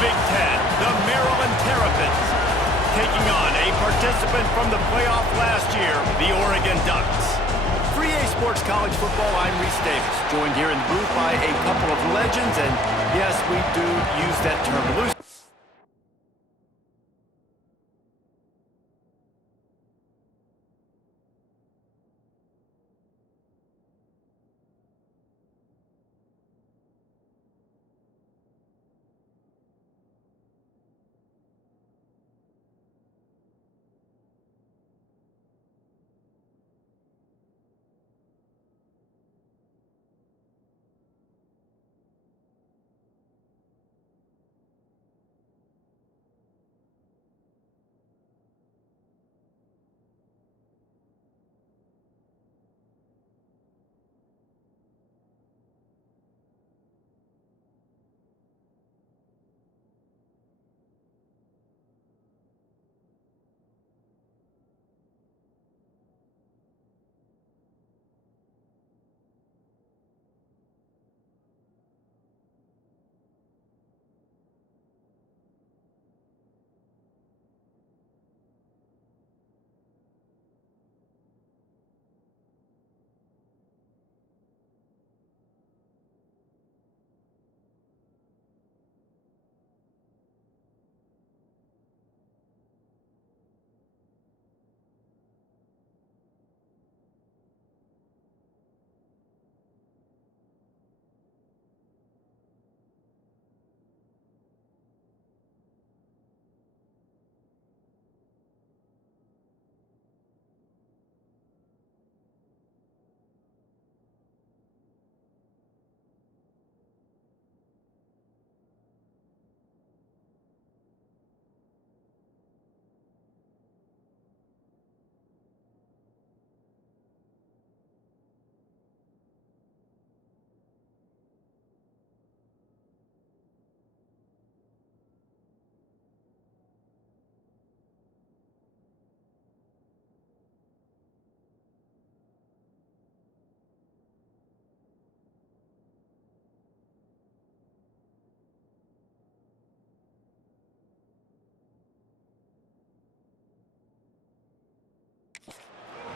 Big Ten, the Maryland Terrapins, taking on a participant from the playoff last year, the Oregon Ducks. 3A Sports College Football, I'm Reese Davis, joined here in the booth by a couple of legends, and yes, we do use that term loosely.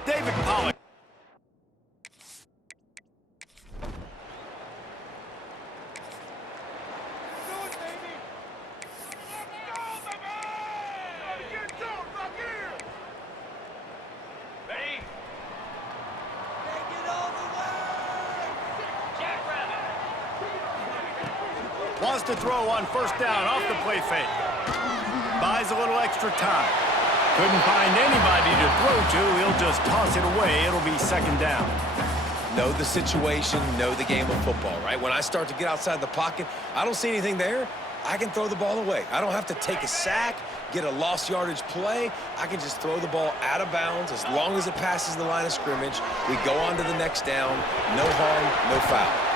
David Pollack. Wants to throw on first down off the play fake. Buys a little extra time. Couldn't find anybody to throw to. He'll just toss it away. It'll be second down. Know the situation, know the game of football, right? When I start to get outside the pocket, I don't see anything there. I can throw the ball away. I don't have to take a sack, get a lost yardage play. I can just throw the ball out of bounds as long as it passes the line of scrimmage. We go on to the next down. No harm, no foul.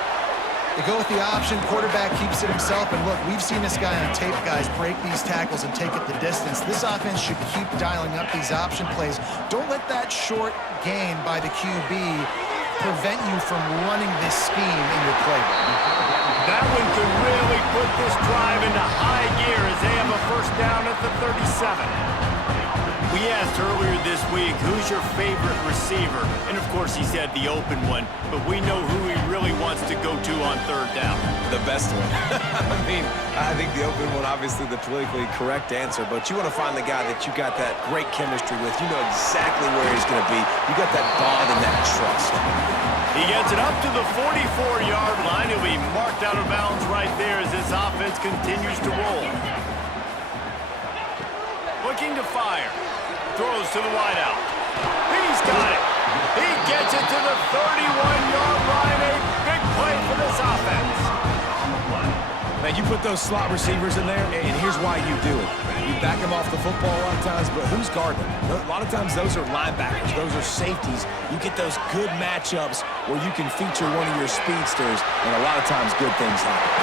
They go with the option, quarterback keeps it himself, and look, we've seen this guy on tape, guys, break these tackles and take it the distance. This offense should keep dialing up these option plays. Don't let that short gain by the QB prevent you from running this scheme in your playbook. That one could really put this drive into high gear as they have a first down at the 37. We asked earlier this week, who's your favorite receiver? And of course he said the open one, but we know who he really wants to go to on third down. The best one. I think the open one, obviously the politically correct answer, but you want to find the guy that you got that great chemistry with. You know exactly where he's going to be. You got that bond and that trust. He gets it up to the 44-yard line. He'll be marked out of bounds right there as this offense continues to roll. Looking to fire. Throws to the wideout. He's got it. He gets it to the 31-yard line. A big play for this offense. Man, you put those slot receivers in there, and here's why you do it. You back them off the football a lot of times, but who's guarding them? A lot of times those are linebackers. Those are safeties. You get those good matchups where you can feature one of your speedsters, and a lot of times good things happen.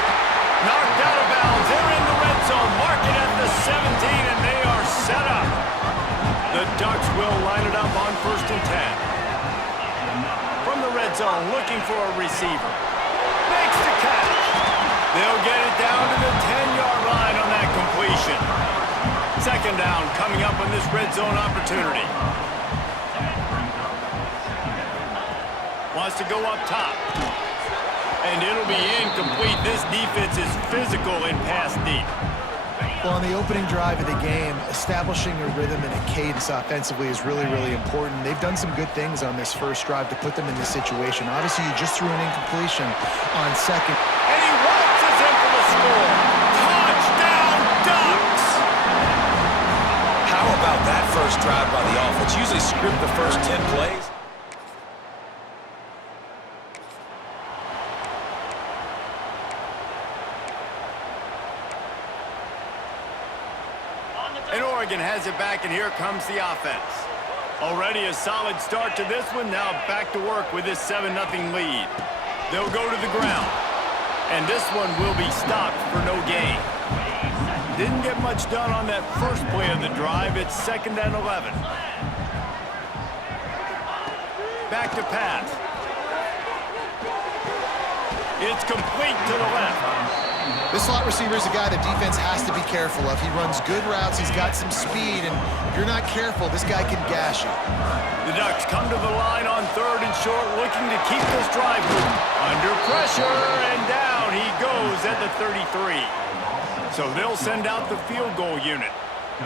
Knocked out of bounds. They're in the red zone. Mark it at the 17, and they are set up. The Ducks will line it up on 1st and 10. From the red zone, looking for a receiver. Makes the catch. They'll get it down to the 10-yard line on that completion. Second down coming up on this red zone opportunity. Wants to go up top. And it'll be incomplete. This defense is physical in pass deep. Well, on the opening drive of the game, establishing a rhythm and a cadence offensively is really, really important. They've done some good things on this first drive to put them in this situation. Obviously, you just threw an incompletion on second. And he waltzes in for the score. Touchdown, Ducks! How about that first drive by the offense? Usually script the first 10 plays. And Oregon has it back, and here comes the offense. Already a solid start to this one. Now back to work with this 7-0 lead. They'll go to the ground. And this one will be stopped for no gain. Didn't get much done on that first play of the drive. It's 2nd and 11. Back to pass. It's complete to the left. This slot receiver is a guy the defense has to be careful of. He runs good routes. He's got some speed, and if you're not careful, this guy can gash you. The Ducks come to the line on 3rd and short, looking to keep this drive moving. Under pressure, and down he goes at the 33. So they'll send out the field goal unit.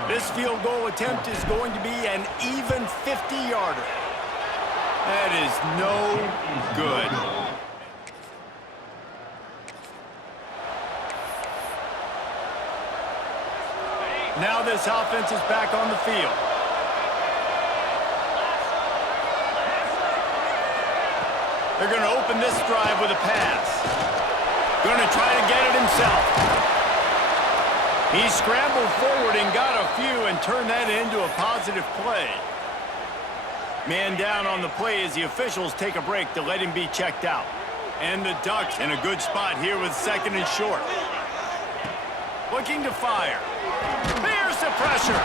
This field goal attempt is going to be an even 50-yarder. That is no good. Now this offense is back on the field. They're going to open this drive with a pass. Going to try to get it himself. He scrambled forward and got a few and turned that into a positive play. Man down on the play as the officials take a break to let him be checked out. And the Ducks in a good spot here with 2nd and short. Looking to fire. There's the pressure.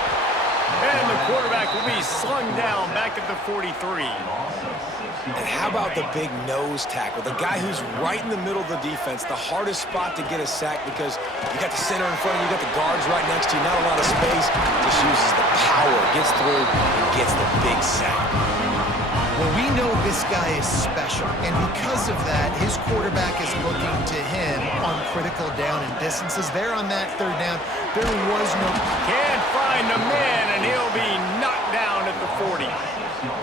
And the quarterback will be slung down back at the 43. And how about the big nose tackle? The guy who's right in the middle of the defense, the hardest spot to get a sack because you got the center in front of you, you got the guards right next to you, not a lot of space. Just uses the power, gets through, and gets the big sack. Well, we know this guy is special, and because of that, his quarterback is looking to him on critical down and distances. There on that 3rd down, there was no... Can't find a man, and he'll be knocked down at the 40.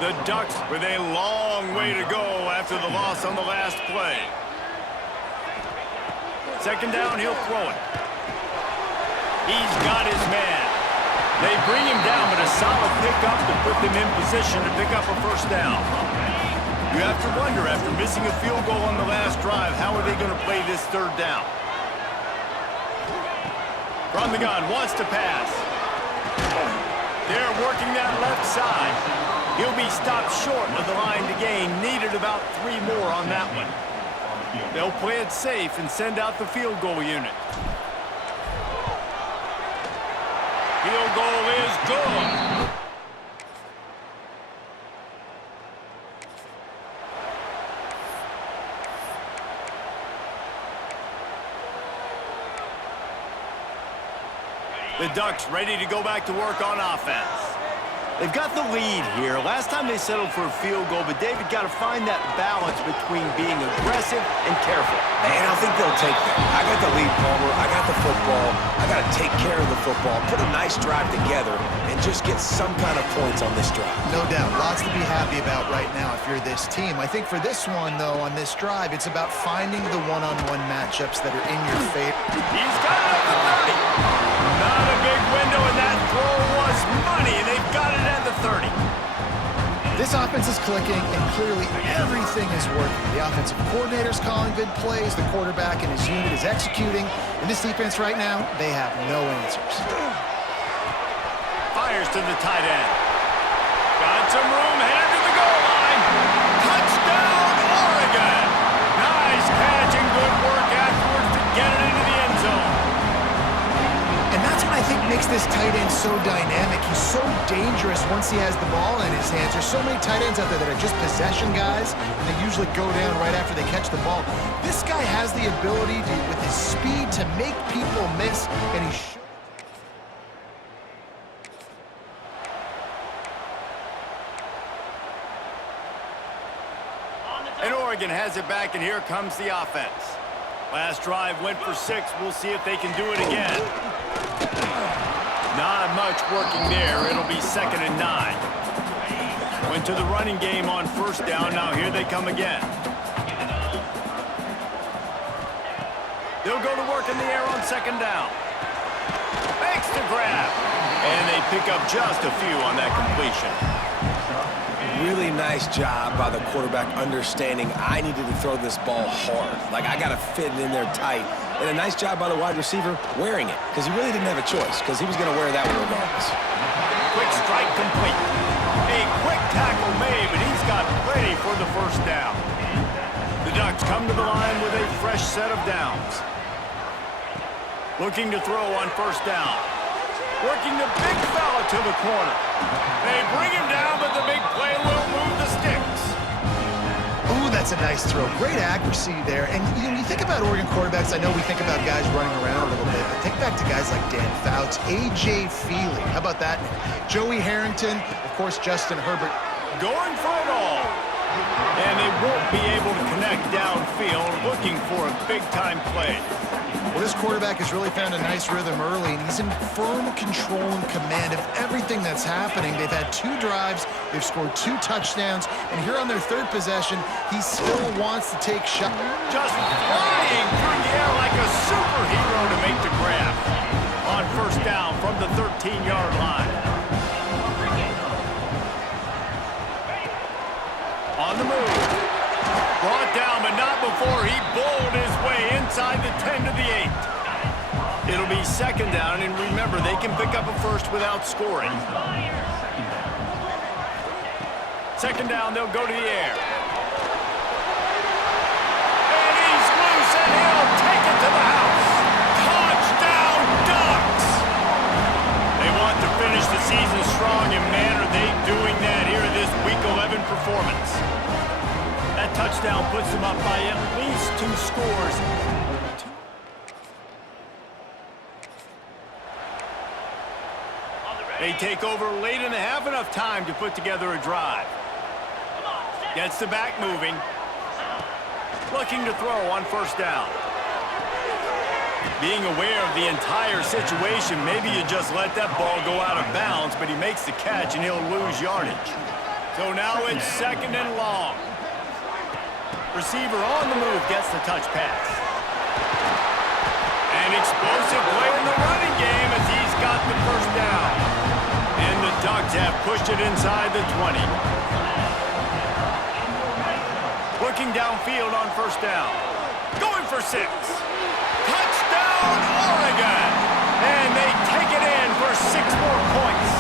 The Ducks with a long way to go after the loss on the last play. 2nd down, he'll throw it. He's got his man. They bring him down, but a solid pickup to put them in position to pick up a 1st down. You have to wonder, after missing a field goal on the last drive, how are they going to play this 3rd down? From the gun, wants to pass. They're working that left side. He'll be stopped short of the line to gain. Needed about 3 more on that one. They'll play it safe and send out the field goal unit. Field goal is good. The Ducks ready to go back to work on offense. They've got the lead here. Last time they settled for a field goal, but David got to find that balance between being aggressive and careful. And I think they'll take that. I got the lead, Palmer. I got the football. I got to take care of the football, put a nice drive together, and just get some kind of points on this drive. No doubt. Lots to be happy about right now if you're this team. I think for this one, though, on this drive, it's about finding the one-on-one matchups that are in your favor. He's got it at the 30. Not a big window, and that throw was money. They've got it at the 30. This offense is clicking, and clearly everything is working. The offensive coordinator's calling good plays. The quarterback and his unit is executing. In this defense right now, they have no answers. Fires to the tight end. Got some room, headed to the goal line. Touchdown, Oregon. Nice catch and good work afterwards to get it into the end zone. And that's what I think makes this tight end so dynamic. He's so dangerous once he has the ball in his hands. There's so many tight ends out there that are just possession guys, and they usually go down right after they catch the ball. This guy has the ability to, with his speed, to make people miss, and he And Oregon has it back, and here comes the offense. Last drive went for 6. We'll see if they can do it again. Not much working there. It'll be 2nd and 9. Went to the running game on 1st down. Now here they come again. They'll go to work in the air on 2nd down. Makes the grab. And they pick up just a few on that completion. Really nice job by the quarterback understanding I needed to throw this ball hard. Like, I got to fit it in there tight. And a nice job by the wide receiver wearing it, because he really didn't have a choice, because he was going to wear that one regardless. Quick strike complete. A quick tackle made, but he's got plenty for the 1st down. The Ducks come to the line with a fresh set of downs. Looking to throw on 1st down. Working the big fella to the corner. They bring him down, but the big play will move the sticks. Ooh, that's a nice throw. Great accuracy there. And you think about Oregon quarterbacks, I know we think about guys running around a little bit, but think back to guys like Dan Fouts, A.J. Feely. How about that? Joey Harrington, of course, Justin Herbert. Going for it all. And they won't be able to connect downfield, looking for a big-time play. Well, this quarterback has really found a nice rhythm early, and he's in firm control and command of everything that's happening. They've had 2 drives, they've scored 2 touchdowns, and here on their 3rd possession, he still wants to take shots. Just flying through the air like a superhero to make the grab. On 1st down from the 13-yard line. On the move. Brought down, but not before he bowled his way inside the 10 to the 8. It'll be 2nd down, and remember, they can pick up a 1st without scoring. 2nd down, they'll go to the air. And he's loose, and he'll take it to the house. Touchdown, Ducks! They want to finish the season strong, and man, are they doing that here in this Week 11 performance. That touchdown puts them up by at least 2 scores. They take over late in the half, enough time to put together a drive. Gets the back moving. Looking to throw on 1st down. Being aware of the entire situation, maybe you just let that ball go out of bounds, but he makes the catch and he'll lose yardage. So now it's 2nd and long. Receiver on the move gets the touch pass. An explosive play in the running game as he's got the 1st down. And the Ducks have pushed it inside the 20. Looking downfield on 1st down. Going for 6. Touchdown, Oregon! And they take it in for 6 more points.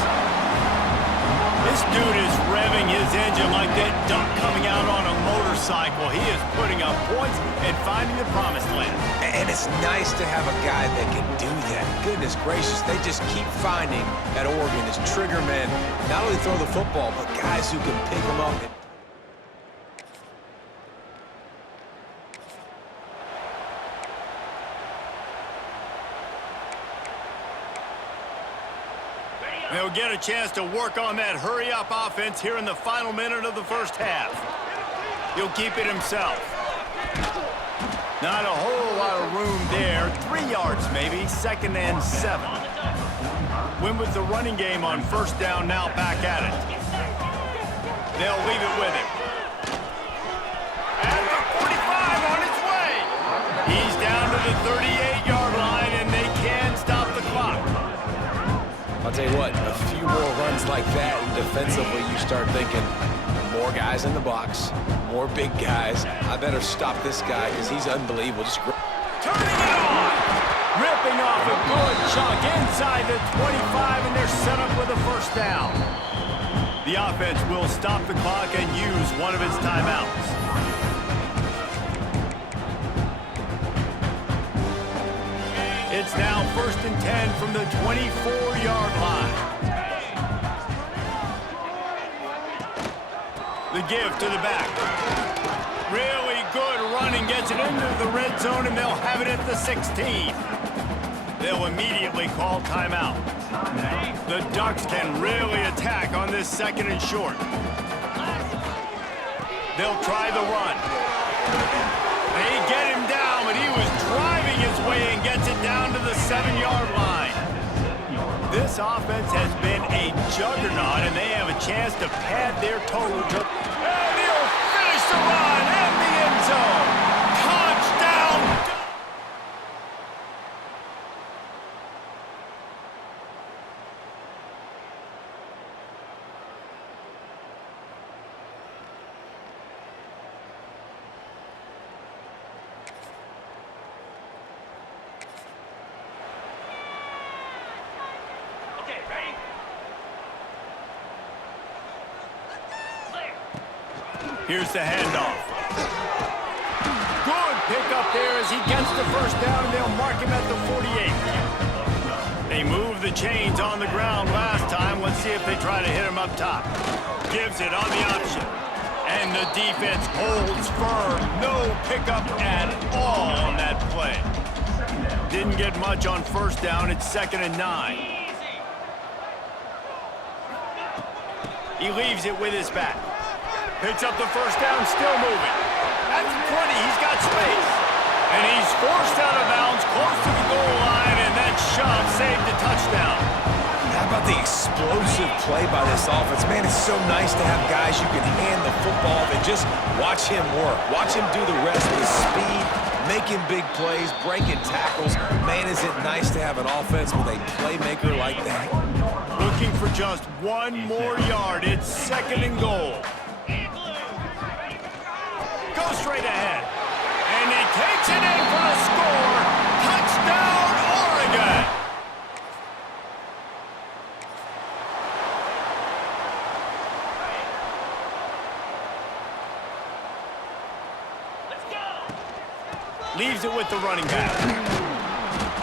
This dude is revving his engine like that duck coming out on a motorcycle. He is putting up points and finding the promised land. And it's nice to have a guy that can do that. Goodness gracious, they just keep finding at Oregon as trigger men. Not only throw the football, but guys who can pick them up. They'll get a chance to work on that hurry-up offense here in the final minute of the 1st half. He'll keep it himself. Not a whole lot of room there. 3 yards maybe, 2nd and 7. Win with the running game on 1st down, now back at it. They'll leave it with him. At the 45 on its way. He's down to the 38-yard line, and they can stop the clock. I'll tell you what, a few more runs like that, and defensively you start thinking, more guys in the box, more big guys. I better stop this guy because he's unbelievable. Just turning it on! Ripping off a good chunk inside the 25, and they're set up with a 1st down. The offense will stop the clock and use one of its timeouts. It's now 1st and 10 from the 24-yard line. The give to the back. Really good running, gets it into the red zone, and they'll have it at the 16. They'll immediately call timeout. The Ducks can really attack on this 2nd and short. They'll try the run. They get him down, but he was driving his way and gets it down to the 7-yard line. This offense has been a juggernaut, and they have a chance to pad their total. And he'll finish the run in the end zone. Touchdown! Here's the handoff. Good pickup there as he gets the first down, and they'll mark him at the 48. They moved the chains on the ground last time. Let's see if they try to hit him up top. Gives it on the option. And the defense holds firm. No pickup at all on that play. Didn't get much on first down. It's 2nd and 9. He leaves it with his back. Picks up the first down, still moving. At the 20, he's got space. And he's forced out of bounds, close to the goal line, and that shove saved the touchdown. How about the explosive play by this offense? Man, it's so nice to have guys you can hand the football and just watch him work. Watch him do the rest with speed, making big plays, breaking tackles. Man, is it nice to have an offense with a playmaker like that. Looking for just one more yard. It's 2nd and goal. Goes straight ahead. And he takes it in for a score. Touchdown, Oregon! Let's go! Leaves it with the running back.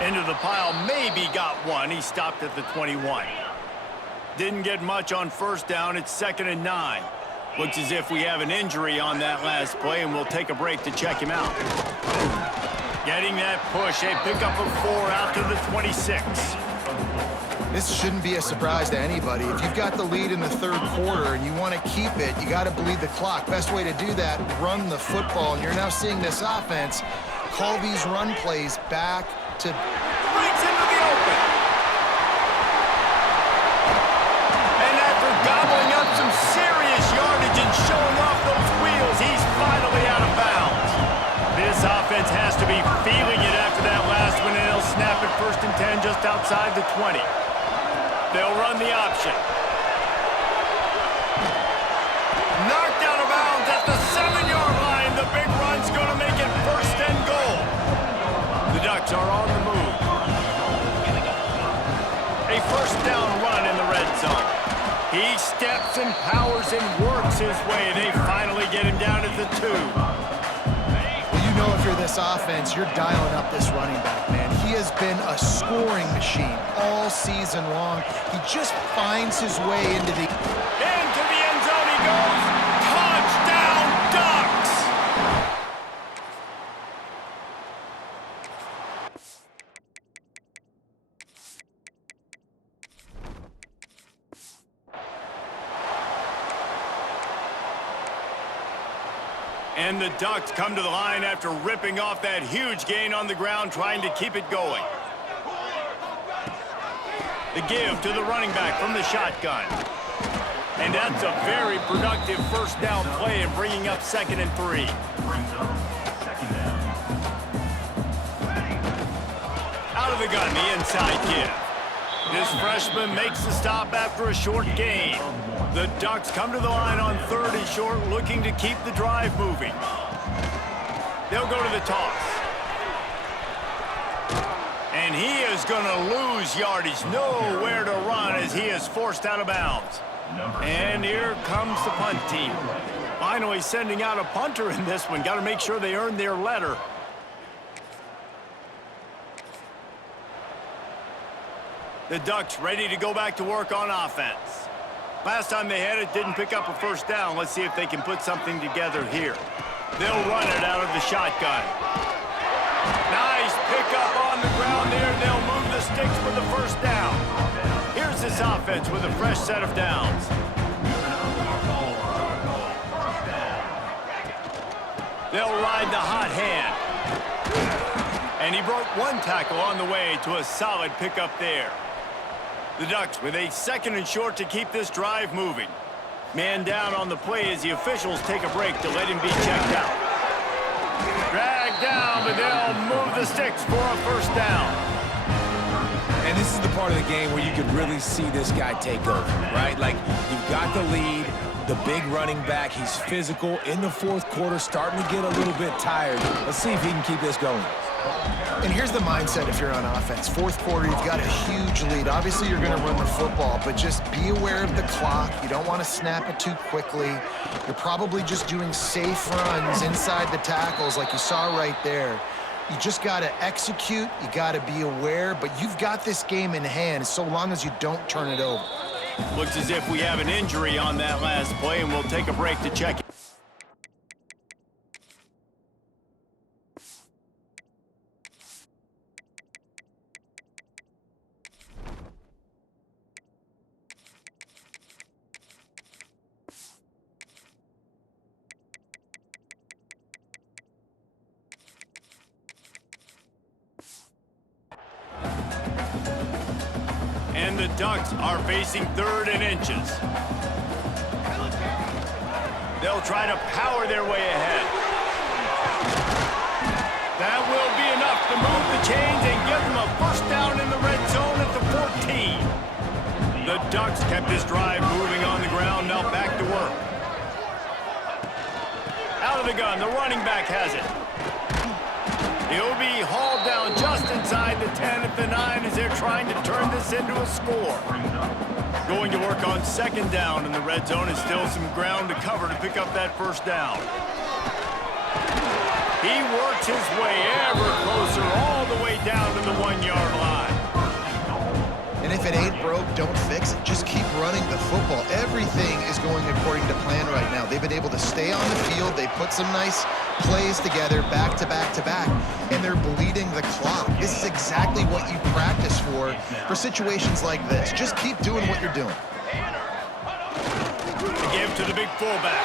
Into the pile, maybe got one. He stopped at the 21. Didn't get much on first down. It's 2nd and 9. Looks as if we have an injury on that last play, and we'll take a break to check him out. Getting that push, a pickup of 4 out to the 26. This shouldn't be a surprise to anybody. If you've got the lead in the 3rd quarter and you want to keep it, you got to bleed the clock. Best way to do that, run the football. And you're now seeing this offense call these run plays back to... Breaks into the open. And after gobbling up some serious yardage and showing off those wheels, he's finally out of bounds. This offense has to be feeling it after that last one, and they'll snap it 1st and 10 just outside the 20. They'll run the option. Knocked out of bounds at the 7-yard line. The big run's going to make it 1st and goal. The Ducks are on the move. A 1st down run in the red zone. He steps and powers and works his way. They finally get him down at the 2. Well, you know if you're this offense, you're dialing up this running back, man. He has been a scoring machine all season long. He just finds his way into the... Into the end zone he goes. Touchdown, Ducks! And the Ducks come to the line after ripping off that huge gain on the ground, trying to keep it going. The give to the running back from the shotgun. And that's a very productive 1st down play and bringing up 2nd and 3. Out of the gun, the inside give. This freshman makes the stop after a short gain. The Ducks come to the line on 3rd and short, looking to keep the drive moving. They'll go to the toss. And he is going to lose yardage. Nowhere to run as he is forced out of bounds. And here comes the punt team. Finally sending out a punter in this one. Got to make sure they earn their letter. The Ducks ready to go back to work on offense. Last time they had it, didn't pick up a 1st down. Let's see if they can put something together here. They'll run it out of the shotgun. Nice pickup on the ground there. They'll move the sticks for the 1st down. Here's this offense with a fresh set of downs. They'll ride the hot hand. And he broke one tackle on the way to a solid pickup there. The Ducks with a 2nd and short to keep this drive moving. Man down on the play as the officials take a break to let him be checked out. Dragged down, but they'll move the sticks for a first down. And this is the part of the game where you can really see this guy take over, right? Like, you've got the lead, the big running back. He's physical in the 4th quarter, starting to get a little bit tired. Let's see if he can keep this going. And here's the mindset if you're on offense. 4th quarter, you've got a huge lead. Obviously, you're going to run the football, but just be aware of the clock. You don't want to snap it too quickly. You're probably just doing safe runs inside the tackles like you saw right there. You just got to execute. You got to be aware, but you've got this game in hand so long as you don't turn it over. Looks as if we have an injury on that last play, and we'll take a break to check it. And the Ducks are facing 3rd and inches. They'll try to power their way ahead. That will be enough to move the chains and give them a first down in the red zone at the 14. The Ducks kept this drive moving on the ground, now back to work. Out of the gun, the running back has it. He'll be hauled down just inside the 10 at the 9 as they're trying to turn this into a score. Going to work on 2nd down in the red zone, is still some ground to cover to pick up that first down. He works his way ever closer all the way down to the 1-yard line. And if it ain't broke, don't fix it. Just keep running the football. Everything is going according to plan right now. They've been able to stay on the field. They put some nice plays together, back to back to back, and they're bleeding the clock. This is exactly what you practice for situations like this. Just keep doing what you're doing. The give to the big fullback.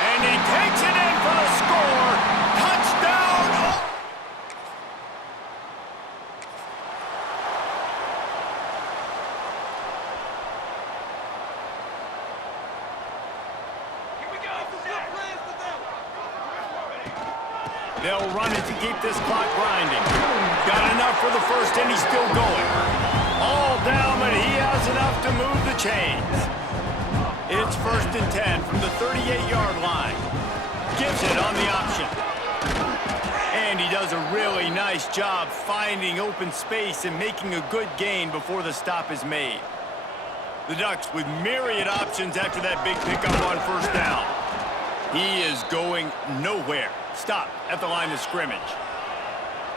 And he takes it in for the score. Touchdown! They'll run it to keep this clock grinding. Got enough for the first, and he's still going. All down, but he has enough to move the chains. It's 1st and 10 from the 38-yard line. Gives it on the option. And he does a really nice job finding open space and making a good gain before the stop is made. The Ducks with myriad options after that big pickup on 1st down. He is going nowhere. Stop at the line of scrimmage.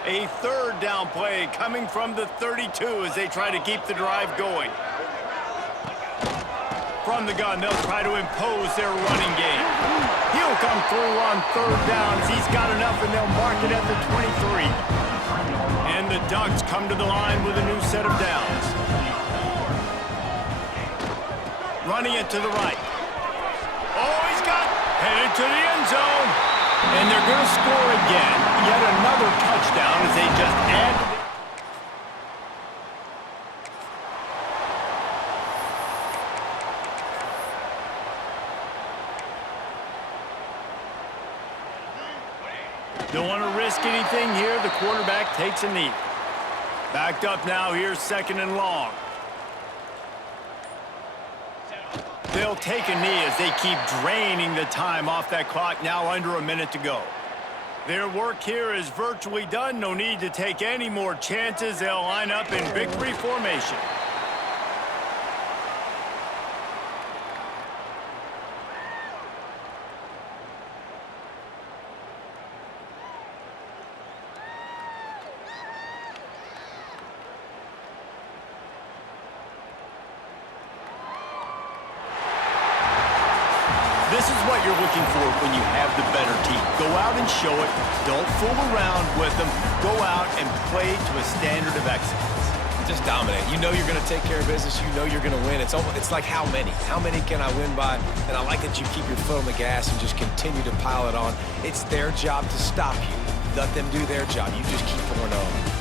A 3rd down play coming from the 32 as they try to keep the drive going. From the gun, they'll try to impose their running game. He'll come through on 3rd down as he's got enough, and they'll mark it at the 23. And the Ducks come to the line with a new set of downs. Running it to the right. Oh, he's got headed to the end zone. And they're going to score again. Yet another touchdown as they just add to the... Don't want to risk anything here. The quarterback takes a knee. Backed up now. Here's 2nd and long. They'll take a knee as they keep draining the time off that clock, now under a minute to go. Their work here is virtually done. No need to take any more chances. They'll line up in victory formation. This is what you're looking for when you have the better team. Go out and show it. Don't fool around with them. Go out and play to a standard of excellence. Just dominate. You know you're going to take care of business. You know you're going to win. It's like how many? How many can I win by? And I like that you keep your foot on the gas and just continue to pile it on. It's their job to stop you. Let them do their job. You just keep pouring on.